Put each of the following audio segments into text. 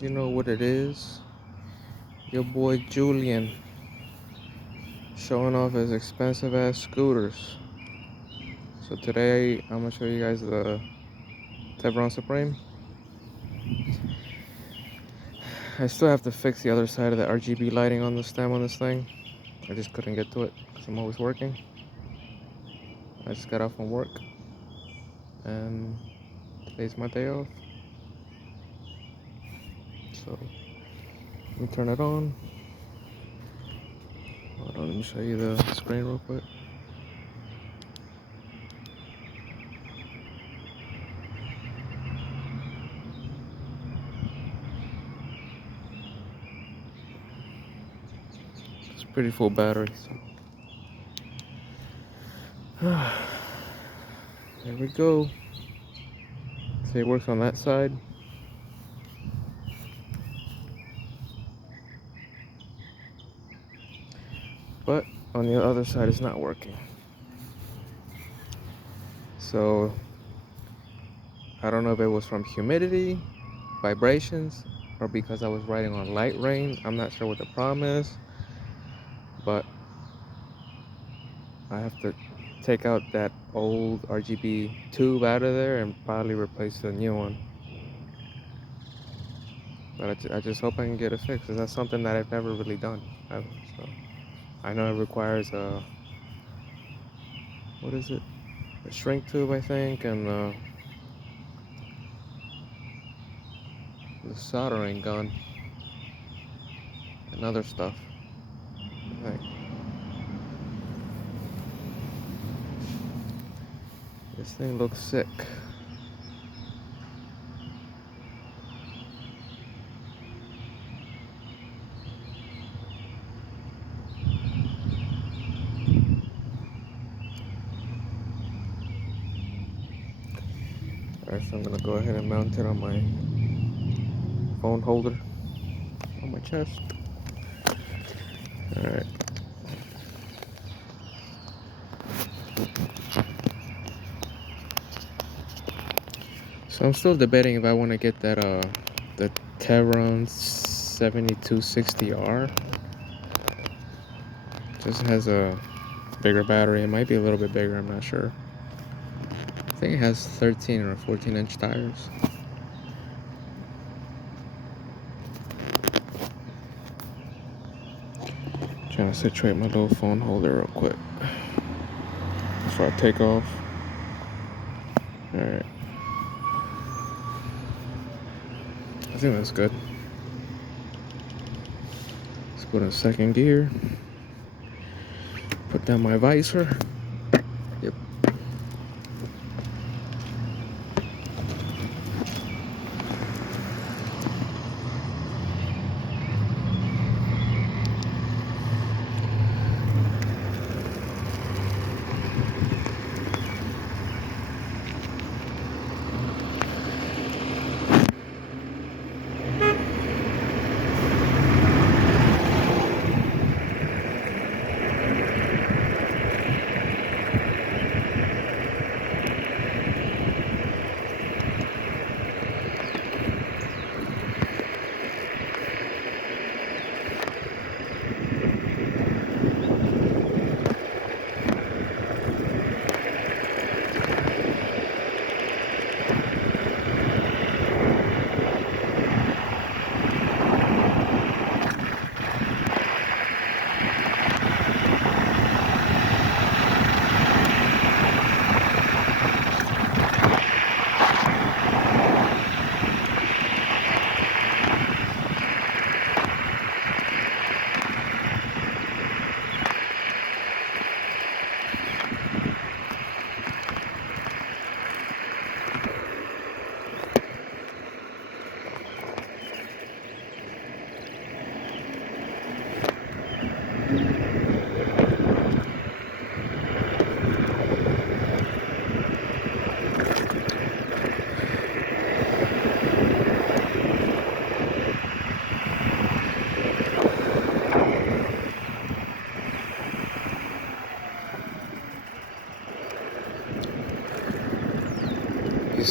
You know what it is? Your boy Julian showing off his expensive ass scooters. So today I'm gonna show you guys the Teverun Supreme. I still have to fix the other side of the RGB lighting on the stem on this thing. I just couldn't get to it because I'm always working. I just got off from work and today's my day off. So let me turn it on. Hold on, let me show you the screen real quick. It's pretty full battery, so there we go. So it works on that side. But on the other side it's not working. So I don't know if it was from humidity, vibrations, or because I was riding on light rain. I'm not sure what the problem is, but I have to take out that old RGB tube out of there and probably replace the new one. But I just hope I can get it fixed, because that's something that I've never really done ever. So I know it requires a, what is it? A shrink tube, I think, and the soldering gun and other stuff, I think. This thing looks sick. Alright, so I'm gonna go ahead and mount it on my phone holder on my chest. Alright. So I'm still debating if I want to get that the Teverun 7260R. Just has a bigger battery. It might be a little bit bigger, I'm not sure. I think it has 13 or 14-inch tires. Trying to situate my little phone holder real quick before I take off. Alright. I think that's good. Let's put in second gear. Put down my visor. Yep.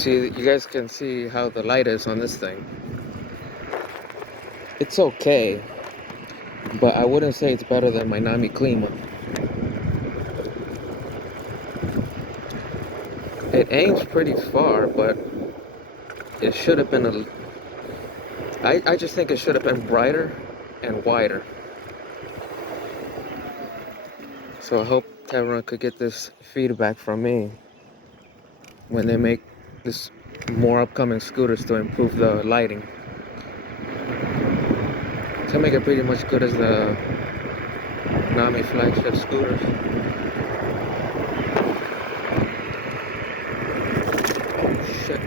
You guys can see how the light is on this thing. It's okay, but I wouldn't say it's better than my Nami Klima. It aims pretty far, but it should have been I just think it should have been brighter and wider. So I hope Teverun could get this feedback from me when they make this more upcoming scooters to improve the lighting. To make it pretty much good as the Nami flagship scooters. Shit.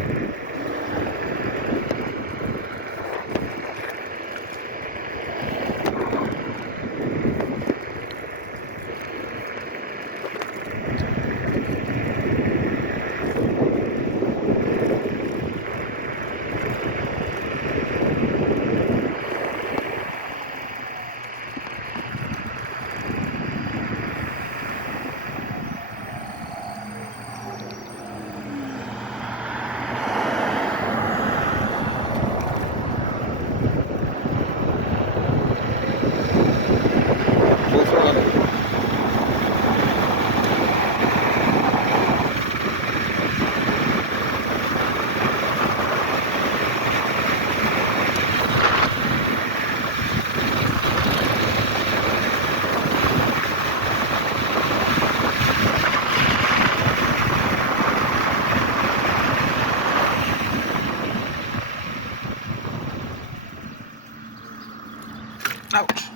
Ouch.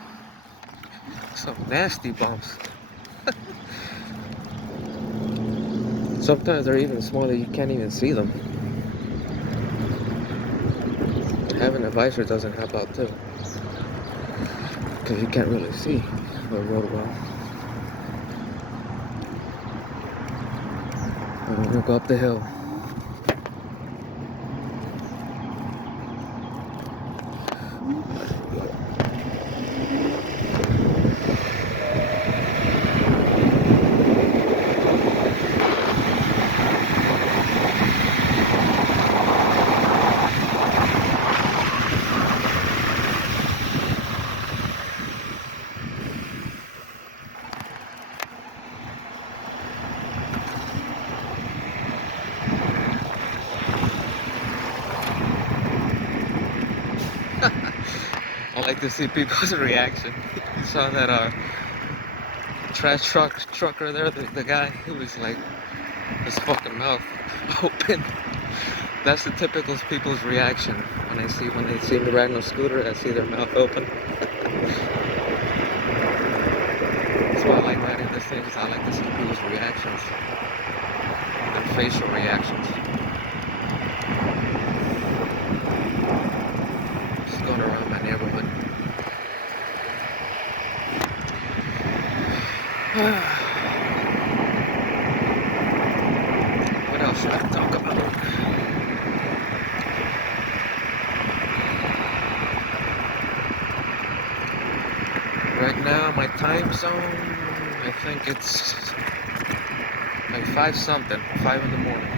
Some nasty bumps. Sometimes they're even smaller, you can't even see them. Having a visor doesn't help out too, because you can't really see the road well. I'm gonna go up the hill. I like to see people's reaction. You saw that trash trucker there, the guy who was like his fucking mouth open. That's the typical people's reaction when they see me riding a scooter. I see their mouth open. That's why I like riding this thing, because I like to see people's reactions, their facial reactions. Just going around my neighborhood. What else should I talk about? Right now, my time zone, I think it's like 5 something, 5 in the morning.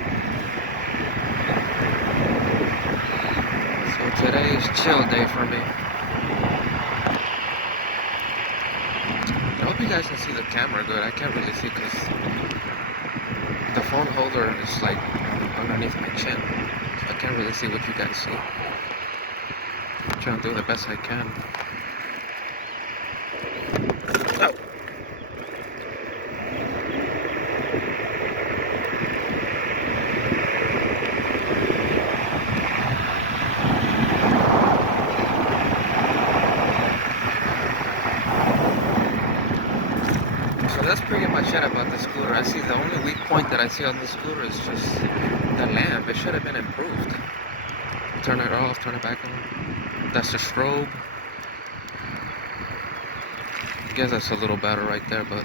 So today is chill day for me. I hope you guys can see the camera good. I can't really see because the phone holder is like underneath my chin. So I can't really see what you guys see. I'm trying to do the best I can. Oh. So that's pretty much it about the scooter. I see the only weak point that I see on the scooter is just the lamp. It should have been improved. Turn it off, turn it back on. That's the strobe. I guess that's a little better right there, but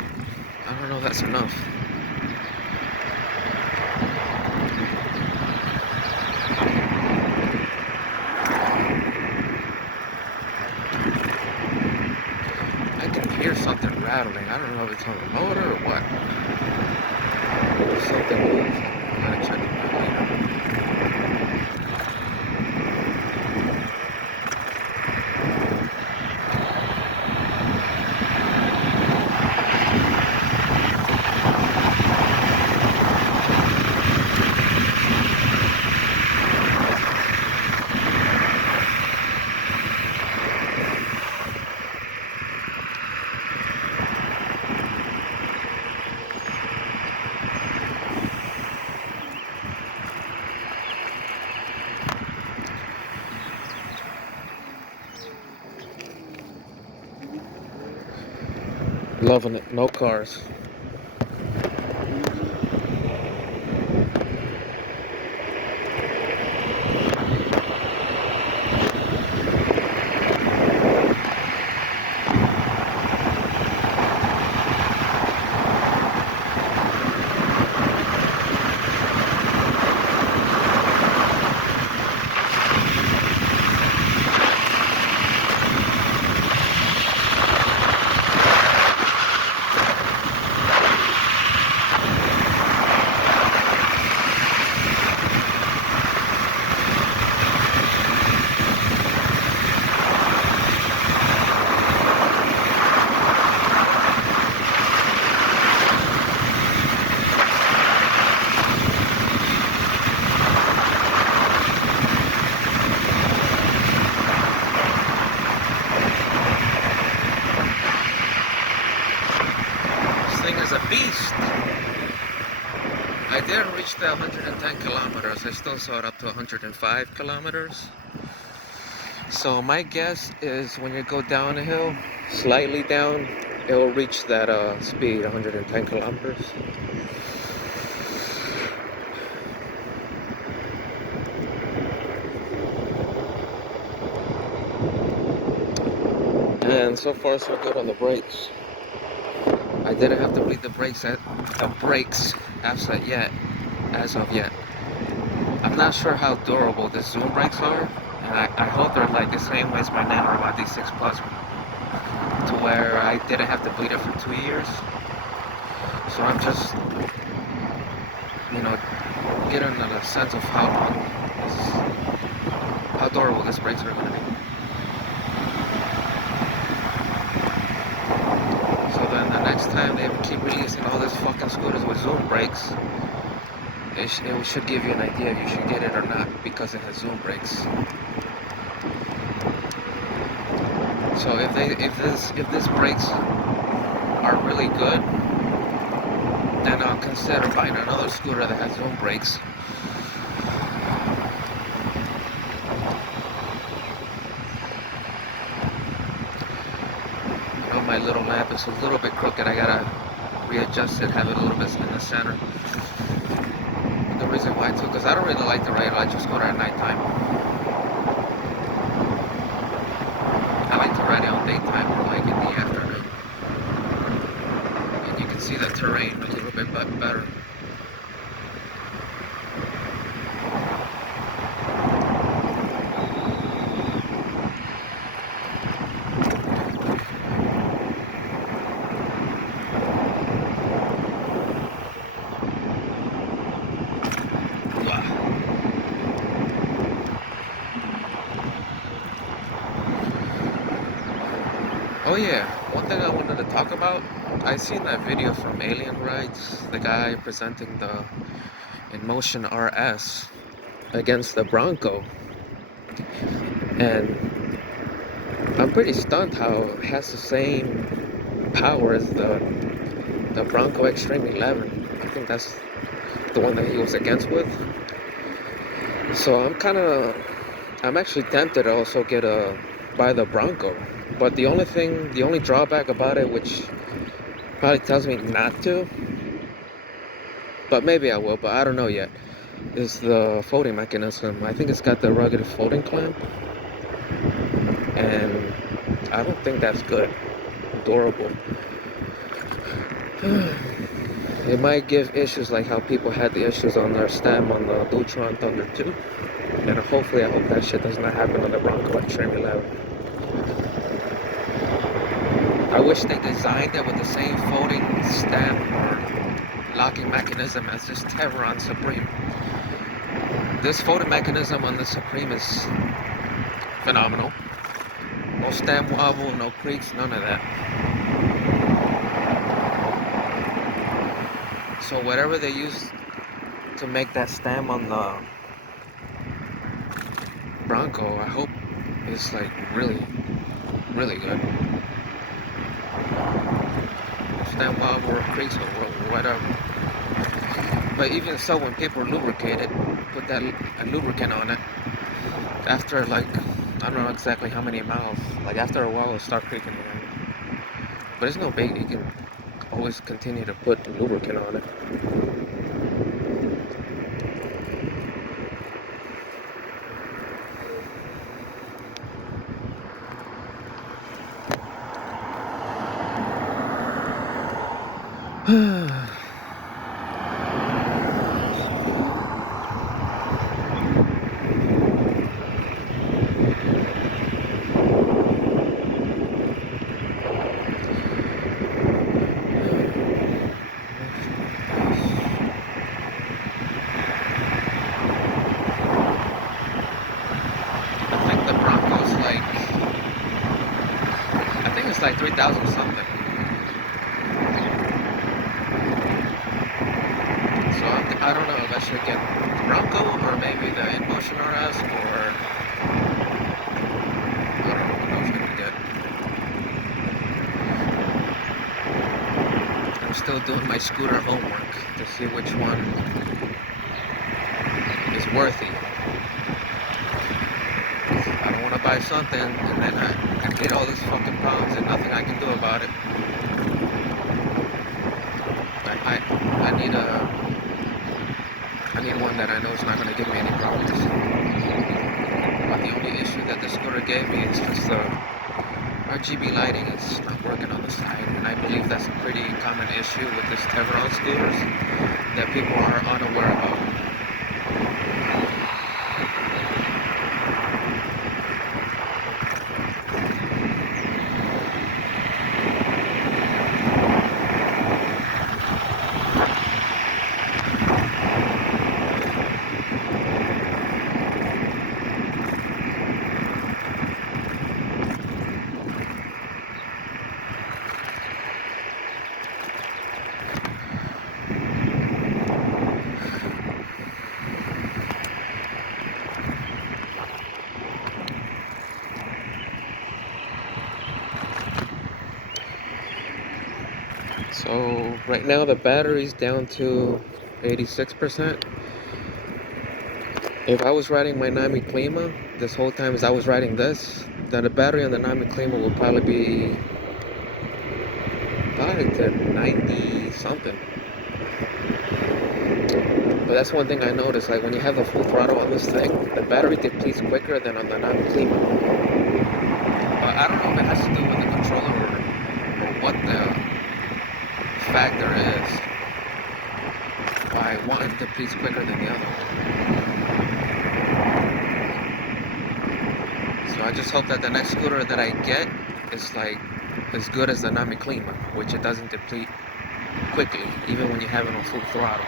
I don't know, that's enough. I can hear something rattling. I don't know if it's on the motor or what. Something moves. I'm gonna check it out later. Loving it. No cars. This thing is a beast. I didn't reach the 110 kilometers. I still saw it up to 105 kilometers. So my guess is when you go down a hill, slightly down, it will reach that speed, 110 kilometers. And so far so good on the brakes. I didn't have to bleed the brakes as of yet. I'm not sure how durable the Zoom brakes are, and I hope they're like the same way as my Nanorobot D6 Plus, to where I didn't have to bleed it for 2 years. So I'm just, getting a sense of how durable these brakes are going to be. So then the next time they keep releasing all these fucking scooters with Zoom brakes, it should give you an idea if you should get it or not, because it has Zoom brakes. So if these brakes are really good, then I'll consider buying another scooter that has Zoom brakes. My little lamp is a little bit crooked. I gotta readjust it, have it a little bit in the center. The reason why too, because I don't really like to ride electric scooter at nighttime. I like to ride it on daytime or like in the afternoon. And you can see the terrain a little bit better. Oh yeah, one thing I wanted to talk about, I seen that video from Alien Rides, the guy presenting the InMotion RS against the Bronco, and I'm pretty stunned how it has the same power as the Bronco Extreme 11. I think that's the one that he was against with. So I'm actually tempted to also buy the Bronco. But the only drawback about it, which probably tells me not to, but maybe I will, but I don't know yet, is the folding mechanism. I think it's got the rugged folding clamp, and I don't think that's good, durable. It might give issues like how people had the issues on their stem on the Lutron Thunder 2, and hopefully I hope that shit does not happen on the Bronco Extreme 11. I wish they designed it with the same folding stem or locking mechanism as this Teverun Supreme. This folding mechanism on the Supreme is phenomenal. No stem wobble, no creaks, none of that. So whatever they use to make that stem on the Bronco, I hope is like really, really good. Stem wobble or creaks or whatever. But even so, when people lubricate it, put that lubricant on it, after like, I don't know exactly how many miles, like after a while it'll start creaking again. But it's no big. You can always continue to put lubricant on it. I think it's like 3,000 something. So I don't know if I should get Bronco or maybe the InMotion RS, or I don't know what else I could get. I'm still doing my scooter homework to see which one is worthy. I don't want to buy something and then I get all these fucking problems and nothing I can do about it. I need one that I know is not going to give me any problems. But the only issue that the scooter gave me is just the RGB lighting is not working on the side, and I believe that's a pretty common issue with this Teverun scooters that people are unaware about. So right now the battery's down to 86%. If I was riding my Nami Klima this whole time as I was riding this, then the battery on the Nami Klima will probably be to 90 something. But that's one thing I noticed, like when you have the full throttle on this thing, the battery depletes quicker than on the Nami Klima. But I don't know if it has to do with the controller or what the factor is, why one depletes quicker than the other. So I just hope that the next scooter that I get is like as good as the Nami Klima, which it doesn't deplete quickly, even when you have it on full throttle.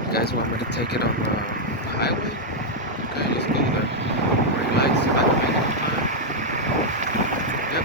You guys want me to take it on the highway? Okay, let's go there. Green lights, about to make it on time. Yep.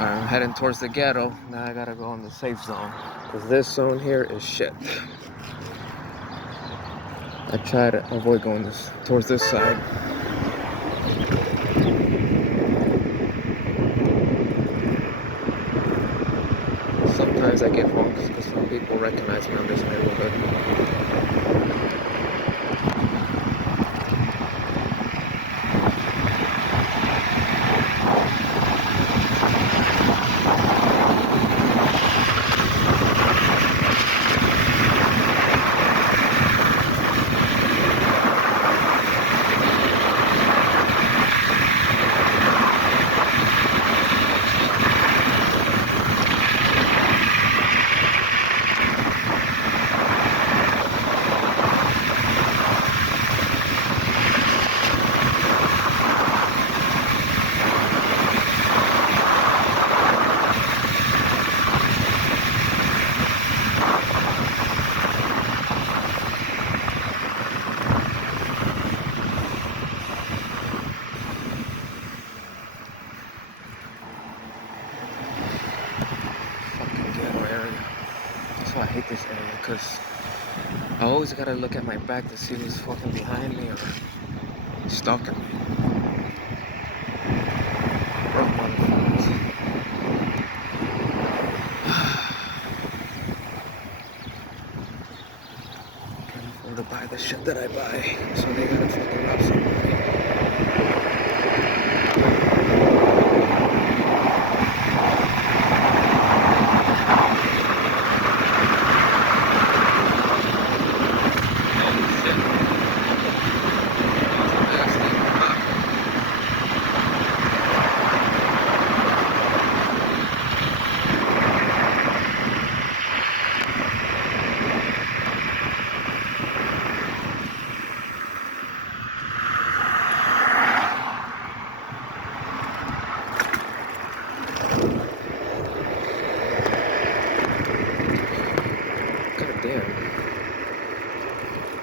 I'm heading towards the ghetto. Now I gotta go in the safe zone. Because this zone here is shit. I try to avoid going towards this side. Sometimes I get honks because some people recognize me on this neighborhood. That's why I hate this area, because I always gotta look at my back to see who's fucking behind me or stalking me. Broke motherfuckers. Can't afford to buy the shit that I buy, so they gotta fucking rob somebody.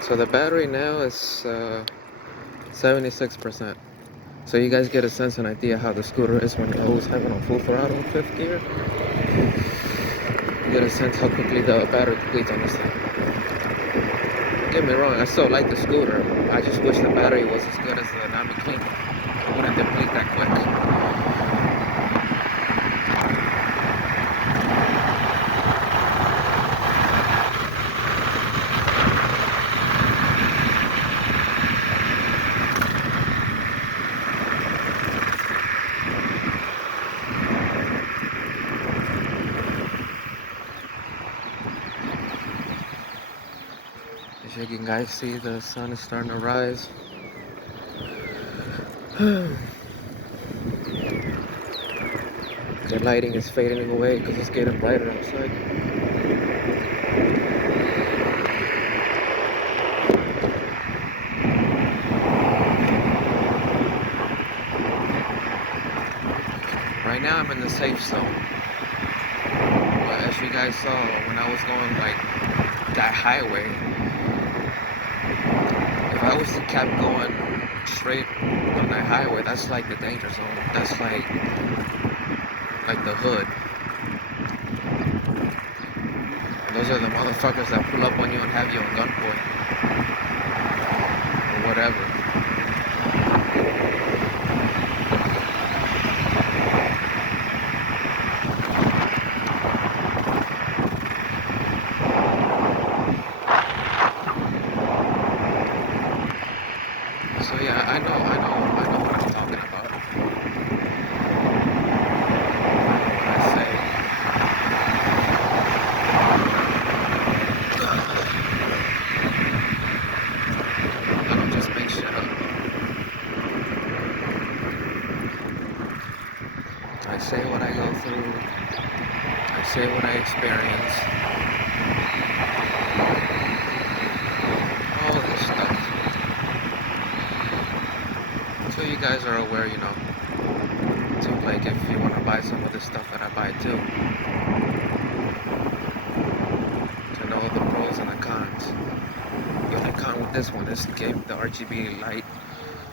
So the battery now is 76%. So you guys get a sense and idea how the scooter is when I was having a full throttle in 5th gear. You get a sense how quickly the battery depletes on this thing. Don't get me wrong, I still like the scooter. I just wish the battery was as good as the Nami Clean. It wouldn't deplete that quick. As you can guys see, the sun is starting to rise. The lighting is fading away because it's getting brighter outside. Right now I'm in the safe zone. But as you guys saw, when I was going like that highway, if I was to keep going straight on that highway, that's like the danger zone. That's like the hood. And those are the motherfuckers that pull up on you and have you on gunpoint. Or whatever. So yeah, I know what I'm talking about. What I say. I don't just make shit up. I say what I go through. I say what I experience. All this stuff. So you guys are aware, you know, to like if you want to buy some of the stuff that I buy too, to know the pros and the cons. The only con with this one is the RGB light.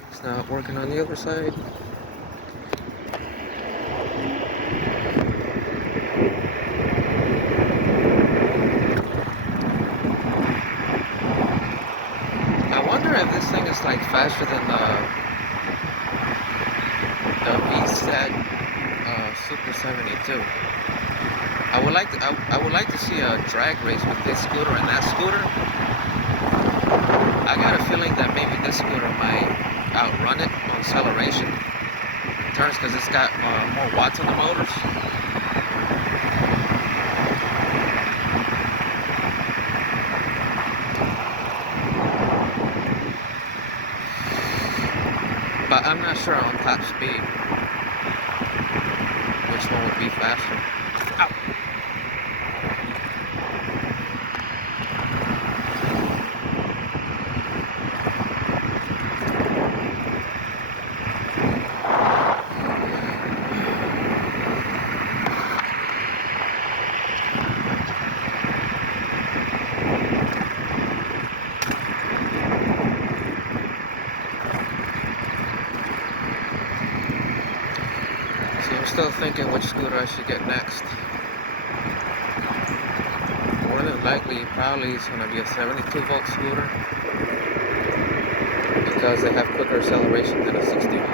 It's not working on the other side. like faster than the VZ Super 72. I would like to see a drag race with this scooter and that scooter. I got a feeling that maybe this scooter might outrun it on acceleration turns because it's got more watts on the motors. But I'm not sure on top speed which one would be faster. Ow. So I'm still thinking which scooter I should get next. More than likely, probably it's going to be a 72 volt scooter because they have quicker acceleration than a 60 volt.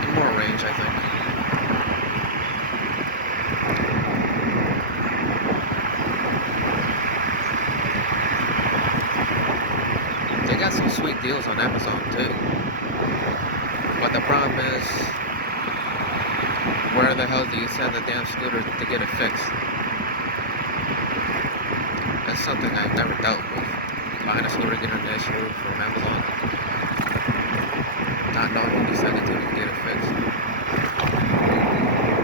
And more range, I think. They got some sweet deals on Amazon too. But the problem is, where the hell do you send the damn scooter to get it fixed? That's something I've never dealt with. Buying a scooter, getting an issue from Amazon. Not knowing when you send it to get it fixed.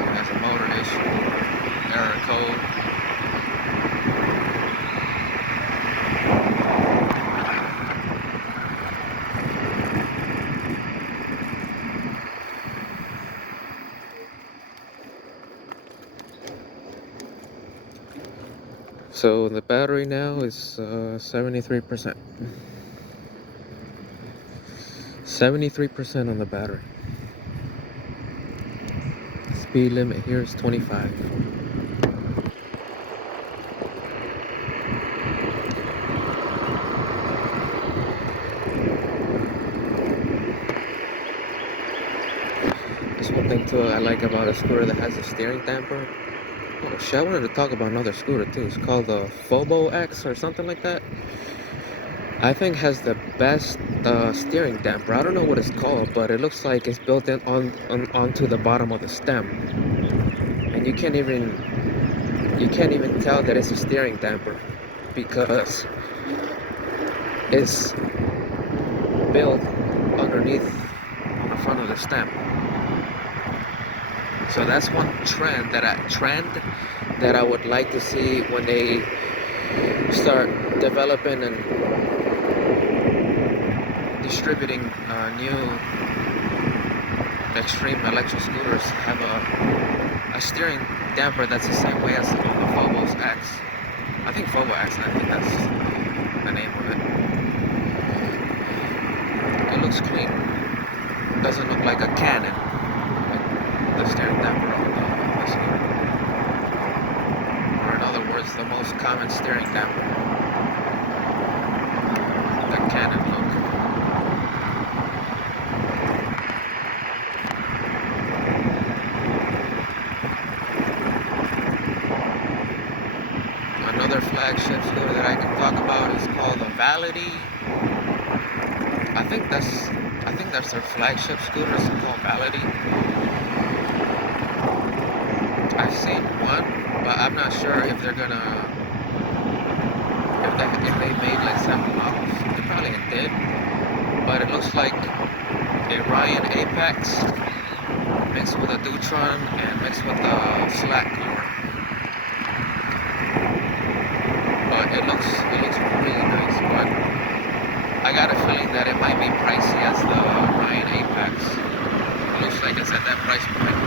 It has a motor issue, error code. So the battery now is 73%. 73% on the battery. Speed limit here is 25. That's one thing too I like about a scooter that has a steering damper. Oh shit, I wanted to talk about another scooter too. It's called the Phobo X or something like that. I think has the best steering damper. I don't know what it's called, but it looks like it's built in onto the bottom of the stem, and you can't even tell that it's a steering damper because it's built underneath on the front of the stem. So that's one trend that I would like to see when they start developing and distributing new extreme electric scooters. Have a steering damper that's the same way as on the Phobos X. I think Phobo X, I think that's the name of it. It looks clean. Doesn't look like a cannon. The steering damper on the scooter. Or in other words, the most common steering damper. The cannon look. Another flagship scooter that I can talk about is called the Validity. I think that's their flagship scooter. It's called Validity. I've seen one, but I'm not sure if they're gonna if they made like 7 models. They probably did, but it looks like a Ryan Apex mixed with a Dutron and mixed with a Slack car. But it looks really nice. But I got a feeling that it might be pricey as the Ryan Apex. It looks like it's at that price point.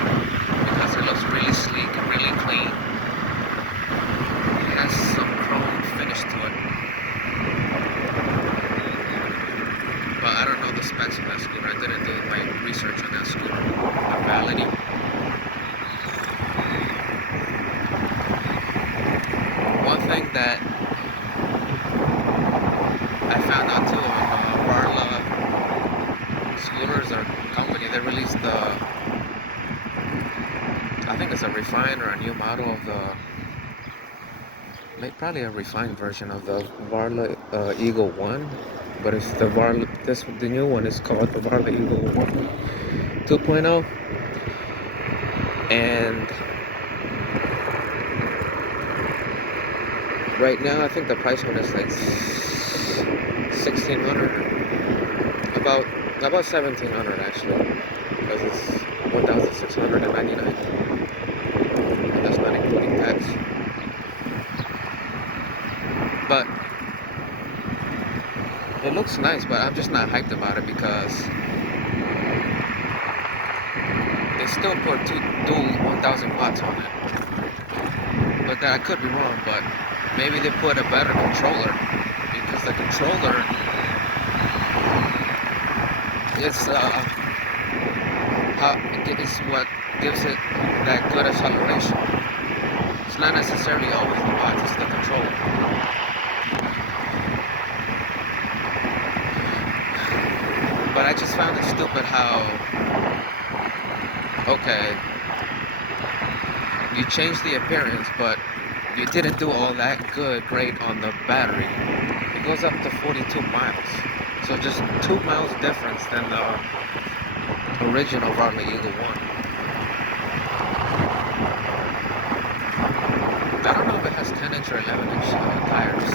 Because it looks really sleek and really clean. It has some chrome finish to it. But I don't know the specs of that scooter. I didn't do my research on that scooter. The Validity. I think it's a refined or a new model of probably a refined version of the Varla Eagle 1, but it's the the new one is called the Varla Eagle 1 2.0, and right now I think the price on it's like 1,600, about 1,700 actually, because it's 1,699, and that's not including tax. But it looks nice, but I'm just not hyped about it because they still put dual 1,000 watts on it. But I could be wrong, but maybe they put a better controller, because the controller is what gives it that good acceleration. It's not necessarily always the watts, it's the controller. But I just found it stupid how, okay, you changed the appearance, but you didn't do all that great on the battery. It goes up to 42 miles. So just 2 miles difference than the original Varla Eagle 1. I don't know if it has 10-inch or 11-inch tires,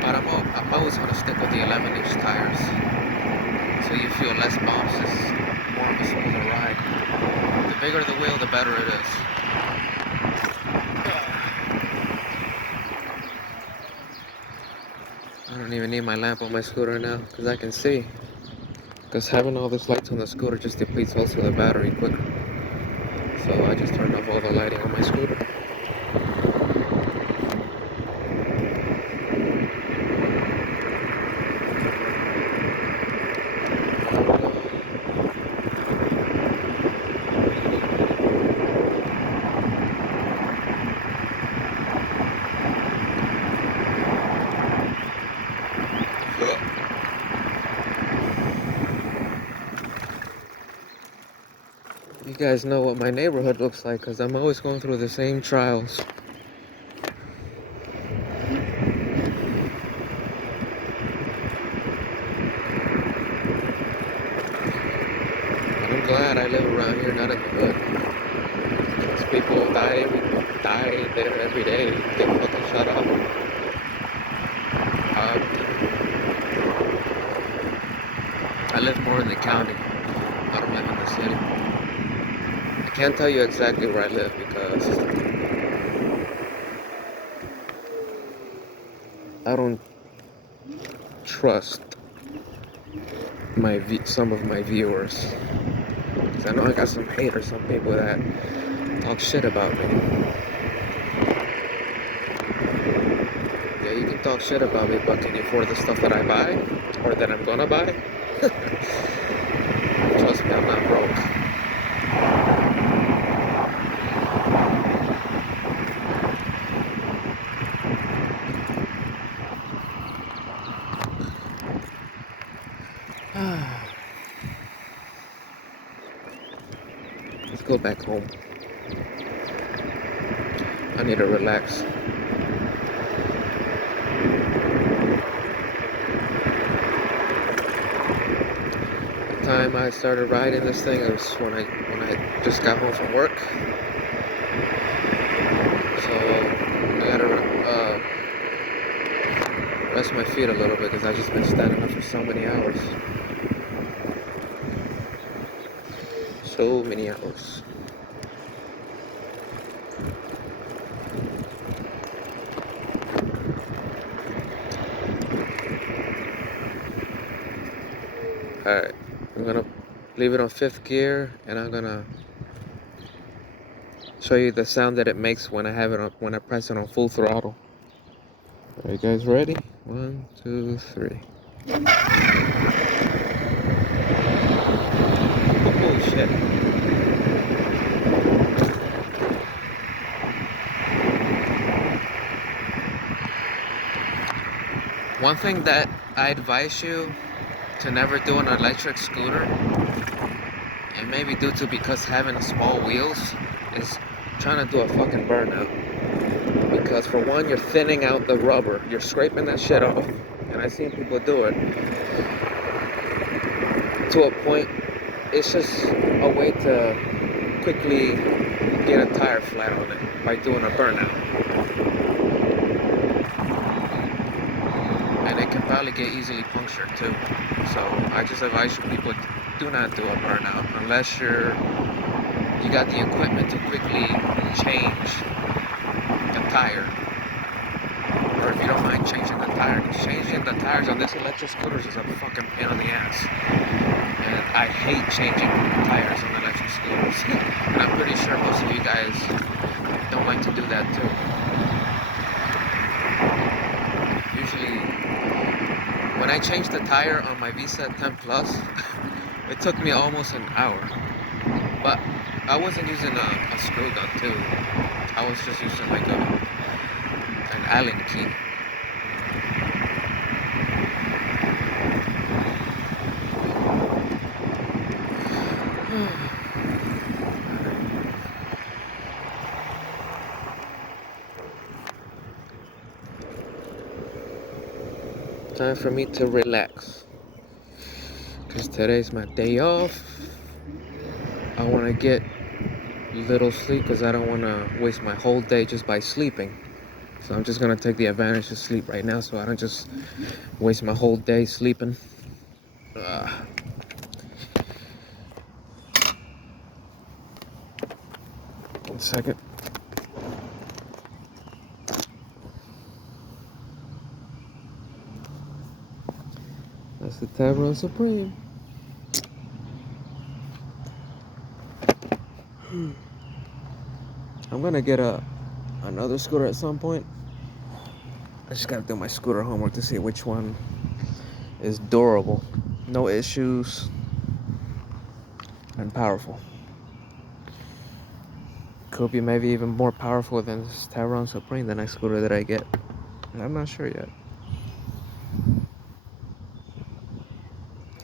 but I'm always going to stick with the 11-inch tires. So you feel less bumps, it's more of a smoother ride. The bigger the wheel, the better it is. I don't even need my lamp on my scooter now, because I can see. Because having all these lights on the scooter just depletes also the battery quicker. So I just turned off all the lighting on my scooter. You guys know what my neighborhood looks like, because I'm always going through the same trials. But I'm glad I live around here, not in the hood. Because people die there every day. They fucking shut up. I live more in the county. I don't live in the city. I can't tell you exactly where I live because I don't trust some of my viewers. Because I know I got some haters, some people that talk shit about me. Yeah, you can talk shit about me, but can you afford the stuff that I buy? Or that I'm gonna buy? Trust me, I'm not broke. Let's go back home. I need to relax. The time I started riding this thing, it was when I just got home from work. So I gotta rest my feet a little bit because I've just been standing up for so many hours. So many hours. Alright, I'm gonna leave it on 5th gear, and I'm gonna show you the sound that it makes when I press it on full throttle. Are you guys ready? 1, 2, 3. Holy shit. One thing that I advise you to never do on an electric scooter maybe due to because having a small wheels is trying to do a fucking burnout. Because for one, you're thinning out the rubber. You're scraping that shit off. And I've seen people do it to a point. It's just a way to quickly get a tire flat on it by doing a burnout. And it can probably get easily punctured too. So I just advise people, do not do a burnout unless you got the equipment to quickly change the tire. Or if you don't mind changing the tire, because changing the tires on this electric scooters is a fucking pain in the ass. And I hate changing tires on electric scooters. And I'm pretty sure most of you guys don't like to do that too. Usually, when I changed the tire on my Visa 10 Plus, it took me almost an hour. But I wasn't using a screw gun too. I was just using like an Allen key. Time for me to relax. Because today's my day off. I want to get little sleep because I don't want to waste my whole day just by sleeping. So I'm just going to take the advantage of sleep right now so I don't just waste my whole day sleeping. 1 second. That's the Teverun Supreme. I'm gonna get another scooter at some point. I just gotta do my scooter homework to see which one is durable, no issues, and powerful. Could be maybe even more powerful than this Teverun Supreme, the next scooter that I get. I'm not sure yet.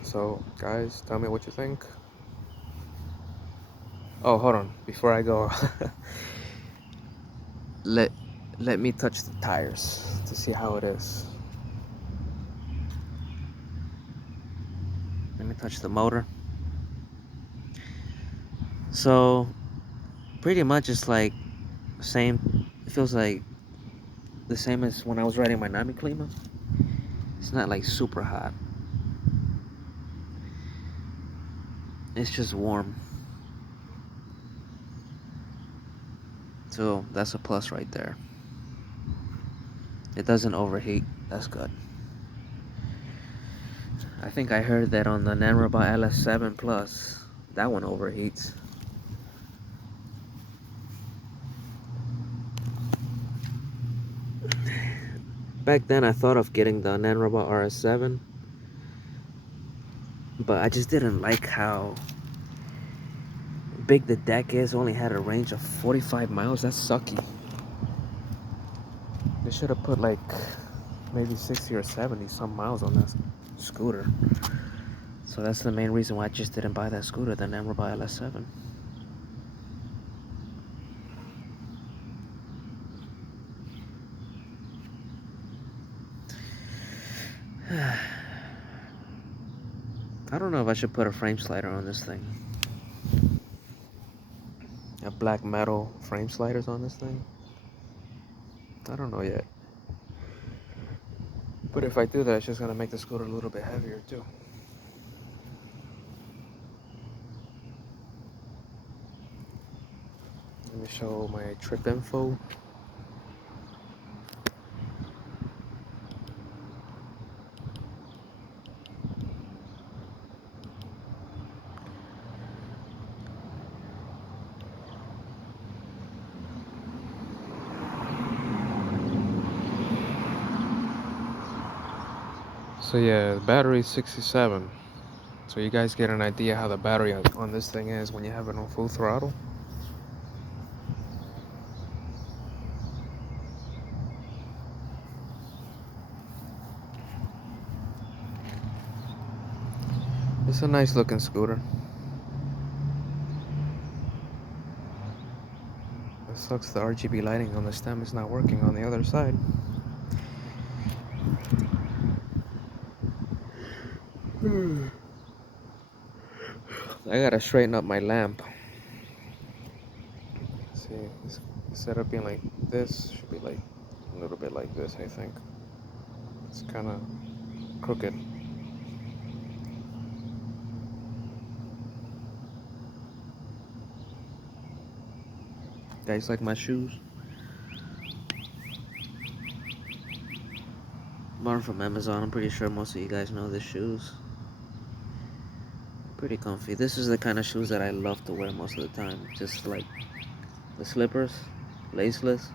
So, guys, tell me what you think. Oh, hold on. Before I go, let me touch the tires to see how it is. Let me touch the motor. So, pretty much it's like same. It feels like the same as when I was riding my Nami Klima. It's not like super hot. It's just warm. So that's a plus right there. It doesn't overheat. That's good. I think I heard that on the Nanrobot LS7 Plus, that one overheats. Back then I thought of getting the Nanrobot RS7, but I just didn't like how big the deck is. Only had a range of 45 miles. That's sucky. They should have put like maybe 60 or 70 some miles on that scooter. So that's the main reason why I just didn't buy that scooter, the Nanrobot LS7. I don't know if I should put a frame slider on this thing. A black metal frame sliders on this thing. I don't know yet. But if I do that, it's just gonna make the scooter a little bit heavier too. Let me show my trip info. So yeah, the battery is 67. So you guys get an idea how the battery on this thing is when you have it on full throttle. It's a nice looking scooter. Sucks the RGB lighting on the stem is not working on the other side. I gotta straighten up my lamp. See, instead of being like this, should be like a little bit like this, I think. It's kind of crooked. Guys like my shoes? Bought them from Amazon. I'm pretty sure most of you guys know the shoes. Pretty comfy. This is the kind of shoes that I love to wear most of the time. Just like the slippers, laceless.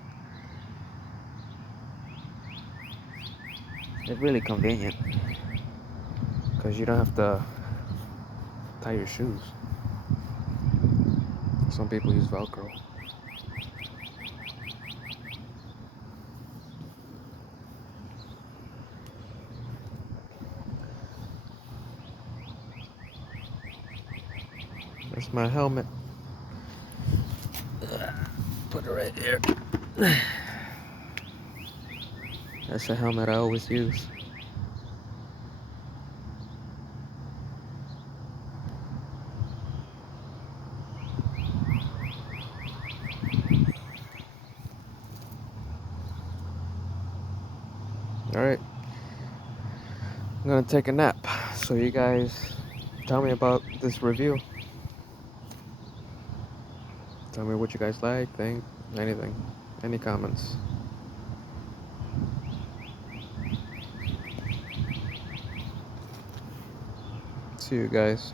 It's really convenient because you don't have to tie your shoes. Some people use Velcro. That's my helmet. Put it right here. That's the helmet I always use. Alright. I'm gonna take a nap. So you guys tell me about this review. Tell me what you guys like, think, anything. Any comments. See you guys.